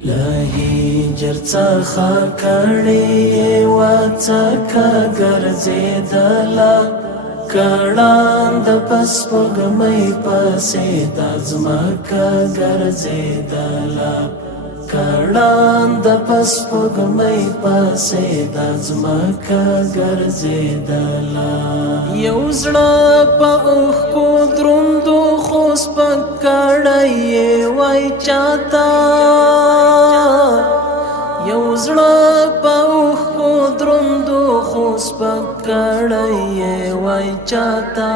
لهجر څخه کړي وڅکه ګرځېدله کړان د پسپوږمۍ پسې د ځمکه ګرځېدله کړان د پسپوږمۍ پسې د ځمکه ګرځېدله یو زړه په اوښکو دروندو خو سپک کړی یې وای چاته یو زړه په اوښکو دروندو خو سپک کړی یې وای چاته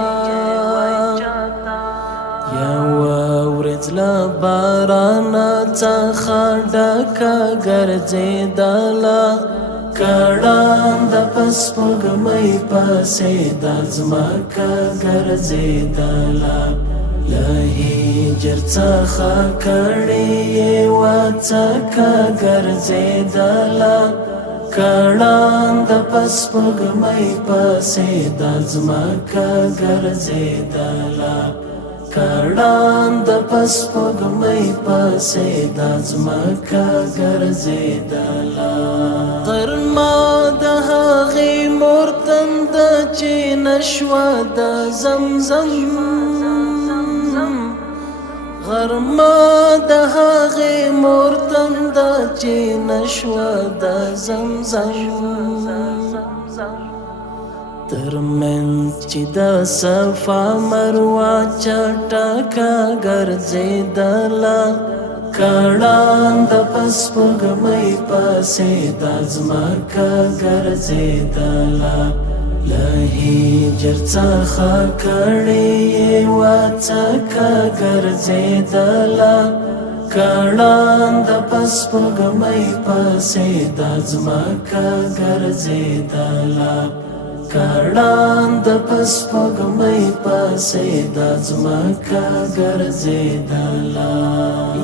یوه ورځ له بارانه څخه ډکه ګرځېدله کړان د پسپوږمۍ پسې د ځمکه ګرځېدله لهجر څخه کړي وڅکه ګرځېدله کړان د پسپوږمۍ پسې د ځمکه ګرځېدله کړان د پسپوږمۍ پسې د ځمکه ګرځېدله غرمه د هغې مور تنده چې نشوه د زمزم غرمه د هغې مور تنده چې نشوه د زمزم ترمنځ چې د صفا مروه چټکه ګرځېدله کړان د پسپوږمۍ پسې د ځمکه ګرځېدله لهجر څخه کړي وڅکه ګرځېدله کړان د پسپوږمۍ پسې د ځمکه ګرځېدله کړان د پسپوږمۍ پسې د ځمکه ګرځېدله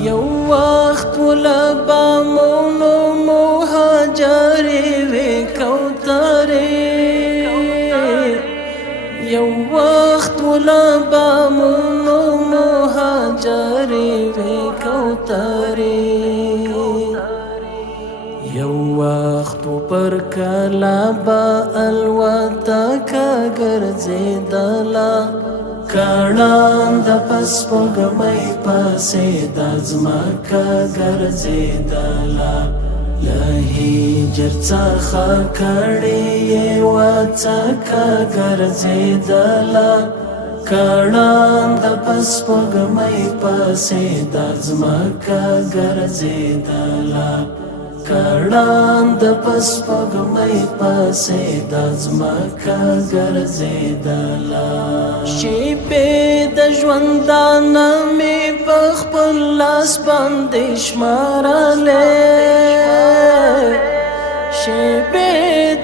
یو وخت له بامونو مهاجرې وې کوترې یو وخت له بامونو مهاجرې وې کوترې یو وخت پر کلا با الوتکه ګرځېدله کړان د پسپوږمۍ پسې د ځمکه ګرځېدله لهجر څخه کړي وڅکه ګرځېدله کړان د پسپوږمۍ پسې د ځمکه ګرځېدله کړان د پسپوږمۍ پسې د ځمکه ګرځېدله شېبې د ژوندانه مې په خپل لاس باندې شمارلې شېبې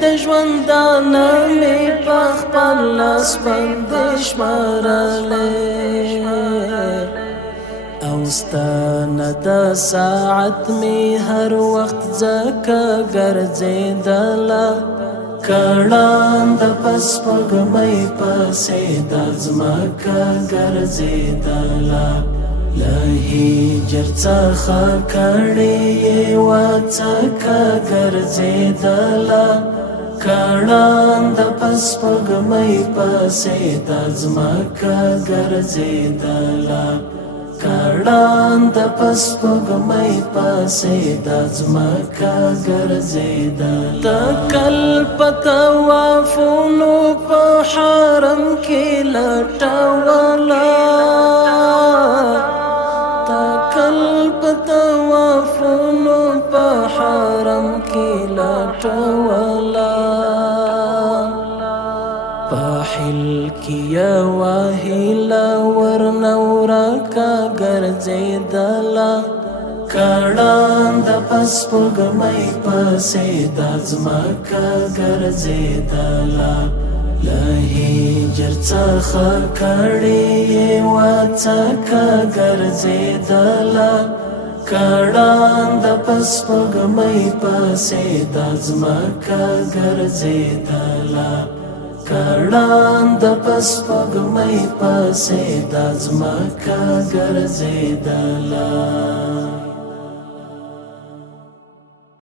د ژوندانه مې په خپل لاس باندې شمارلې او ستانه د ساعت می هر وخت ځکه ګرځېدله کړان د پسپوږمۍ پسې د ځمکه ګرځېدله لهجر څخه کړي وڅکه ګرځېدله کړان د پسپوږمۍ پسې د ځمکه ګرځېدله کړان د پسپوږمۍ پسې د ځمکه ګرځېدله تکل په طوافونو په حرم کې لټوله تکل په طوافونو په حرم کې لټوله په حل کې یوه هیله ورنه ورکه ګرځېدله کړان د پسپوږمۍ پسې د ځمکه ګرځېدله لهجر څخه کړي وڅکه ګرځېدله کړان د پسپوږمۍ پسې د ځمکه ګرځېدله کړان د پسپوږمۍ پسې د ځمکه ګرځېدله